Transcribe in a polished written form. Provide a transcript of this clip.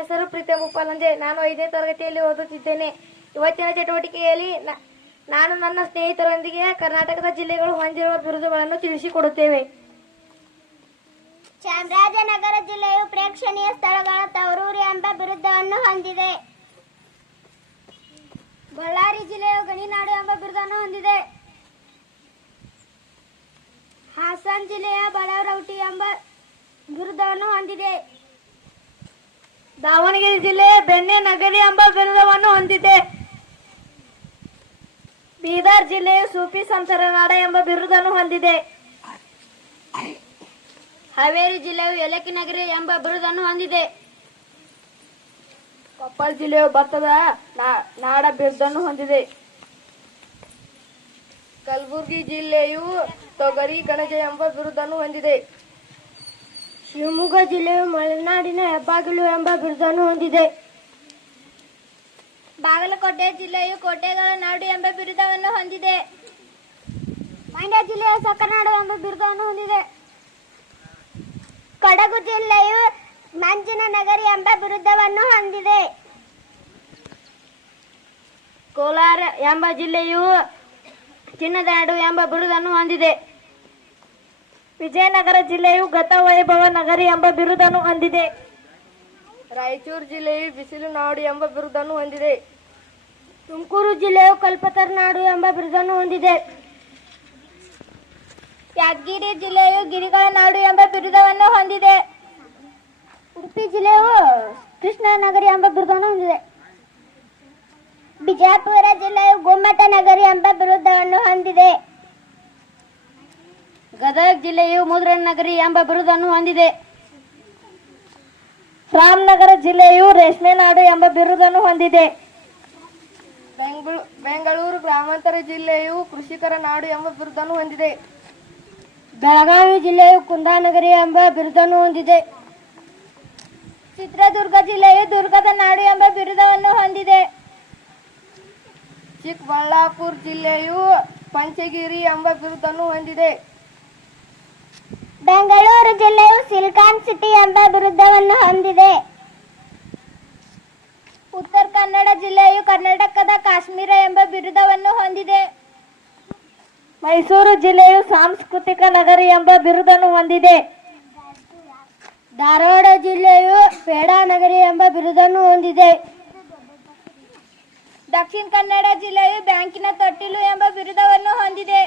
ಹೆಸರು ಪ್ರೀತಿ ಮುಪ್ಪಲಂಜೆ. ನಾನು 5ನೇ ತರಗತಿಯಲ್ಲಿ ಓದುತ್ತಿದ್ದೇನೆ. ಇವತ್ತಿನ ಚಟುವಟಿಕೆಯಲ್ಲಿ ನಾನು ನನ್ನ ಸ್ನೇಹಿತರೊಂದಿಗೆ ಕರ್ನಾಟಕದ ಜಿಲ್ಲೆಗಳು ಹೊಂದಿರುವ ಬಿರುದುಗಳನ್ನು ತಿಳಿಸಿಕೊಡುತ್ತೇವೆ. ಚಾಮರಾಜನಗರ ಜಿಲ್ಲೆಯು ಪ್ರೇಕ್ಷಣೀಯ ಸ್ಥಳಗಳ ತವರೂರು ಎಂಬ ಬಿರುದವನ್ನು ಹೊಂದಿದೆ. ಬಳ್ಳಾರಿ ಜಿಲ್ಲೆಯು ಗಣಿನಾಡು ಎಂಬ ಬಿರುದನ್ನು ಹೊಂದಿದೆ. ಹಾಸನ ಜಿಲ್ಲೆಯ ಬಳರೌಟಿ ಎಂಬ ಬಿರುದವನ್ನು ಹೊಂದಿದೆ. ದಾವಣಗೆರೆ ಜಿಲ್ಲೆ ಬೆಣ್ಣೆ ನಗರಿ ಎಂಬ ಬಿರುದವನ್ನು ಹೊಂದಿದೆ. ಬೀದರ್ ಜಿಲ್ಲೆಯು ಸೂಫಿ ಸಂತರ ನಾಡ ಎಂಬ ಬಿರುದನ್ನು ಹೊಂದಿದೆ. ಹಾವೇರಿ ಜಿಲ್ಲೆಯು ಏಲಕ್ಕಿ ನಗರಿ ಎಂಬ ಬಿರುದನ್ನು ಹೊಂದಿದೆ. ಕೊಪ್ಪಳ ಜಿಲ್ಲೆಯು ಭತ್ತದ ನಾಡ ಬಿರುದನ್ನು ಹೊಂದಿದೆ. ಕಲಬುರಗಿ ಜಿಲ್ಲೆಯು ತೊಗರಿ ಕಣಜ ಎಂಬ ಬಿರುದನ್ನು ಹೊಂದಿದೆ. ಶಿವಮೊಗ್ಗ ಜಿಲ್ಲೆಯು ಮಲೆನಾಡಿನ ಹೆಬ್ಬಾಗಿಲು ಎಂಬ ಬಿರುದನ್ನು ಹೊಂದಿದೆ. ಬಾಗಲಕೋಟೆ ಜಿಲ್ಲೆಯು ಕೋಟೆಗಳ ನಾಡು ಎಂಬ ಬಿರುದವನ್ನು ಹೊಂದಿದೆ. ಮಂಡ್ಯ ಜಿಲ್ಲೆಯು ಸಕ್ಕನಾಡು ಎಂಬ ಬಿರುದವನ್ನು ಹೊಂದಿದೆ. ಕೊಡಗು ಜಿಲ್ಲೆಯು ಮಂಜಿನ ನಗರಿ ಎಂಬ ಬಿರುದವನ್ನು ಹೊಂದಿದೆ. ಕೋಲಾರ ಎಂಬ ಜಿಲ್ಲೆಯು ಚಿನ್ನದ ನಾಡು ಎಂಬ ಬಿರುದನ್ನು ಹೊಂದಿದೆ. ವಿಜಯನಗರ ಜಿಲ್ಲೆಯು ಗತವೈಭವ ನಗರಿ ಎಂಬ ಬಿರುದನ್ನು ಹೊಂದಿದೆ. ರಾಯಚೂರು ಜಿಲ್ಲೆಯು ಬಿಸಿಲು ನಾಡು ಎಂಬ ಬಿರುದನ್ನು ಹೊಂದಿದೆ. ತುಮಕೂರು ಜಿಲ್ಲೆಯು ಕಲ್ಪತರ ನಾಡು ಎಂಬ ಬಿರುದನ್ನು ಹೊಂದಿದೆ. ಯಾದಗಿರಿ ಜಿಲ್ಲೆಯು ಗಿರಿಗಳ ನಾಡು ಎಂಬ ಬಿರುದವನ್ನು ಹೊಂದಿದೆ. ಉಡುಪಿ ಜಿಲ್ಲೆಯು ಕೃಷ್ಣ ನಗರಿ ಎಂಬ ಬಿರುದನ್ನು ಹೊಂದಿದೆ. ಬಿಜಾಪುರ ಜಿಲ್ಲೆಯು ಗೋಮಠ ನಗರಿ ಎಂಬ ಬಿರುದವನ್ನು ಹೊಂದಿದೆ. ಗದಗ ಜಿಲ್ಲೆಯು ಮುದ್ರಣ ನಗರಿ ಎಂಬ ಬಿರುದನ್ನು ಹೊಂದಿದೆ. ರಾಮನಗರ ಜಿಲ್ಲೆಯು ರೇಷ್ಮೆ ನಾಡು ಎಂಬ ಬಿರುದನ್ನು ಹೊಂದಿದೆ. ಬೆಂಗಳೂರು ಗ್ರಾಮಾಂತರ ಜಿಲ್ಲೆಯು ಕೃಷಿಕರ ನಾಡು ಎಂಬ ಬಿರುದನ್ನು ಹೊಂದಿದೆ. ಬೆಳಗಾವಿ ಜಿಲ್ಲೆಯು ಕುಂದಾನಗರಿ ಎಂಬ ಬಿರುದನ್ನು ಹೊಂದಿದೆ. ಚಿತ್ರದುರ್ಗ ಜಿಲ್ಲೆಯು ದುರ್ಗದ ನಾಡು ಎಂಬ ಬಿರುದವನ್ನು ಹೊಂದಿದೆ. ಚಿಕ್ಕಬಳ್ಳಾಪುರ ಜಿಲ್ಲೆಯು ಪಂಚಗಿರಿ ಎಂಬ ಬಿರುದನ್ನು ಹೊಂದಿದೆ. ಬೆಂಗಳೂರು ಜಿಲ್ಲೆಯು ಸಿಲಿಕಾನ್ ಸಿಟಿ ಎಂಬ ಬಿರುದವನ್ನು ಹೊಂದಿದೆ. ಉತ್ತರ ಕನ್ನಡ ಜಿಲ್ಲೆಯು ಕರ್ನಾಟಕದ ಕಾಶ್ಮೀರ ಎಂಬ ಬಿರುದವನ್ನು ಹೊಂದಿದೆ. ಮೈಸೂರು ಜಿಲ್ಲೆಯು ಸಾಂಸ್ಕೃತಿಕ ನಗರಿ ಎಂಬ ಬಿರುದನ್ನು ಹೊಂದಿದೆ. ಧಾರವಾಡ ಜಿಲ್ಲೆಯು ಪೇಡಾ ನಗರಿ ಎಂಬ ಬಿರುದನ್ನು ಹೊಂದಿದೆ. ದಕ್ಷಿಣ ಕನ್ನಡ ಜಿಲ್ಲೆಯು ಬ್ಯಾಂಕಿನ ತೊಟ್ಟಿಲು ಎಂಬ ಬಿರುದವನ್ನು ಹೊಂದಿದೆ.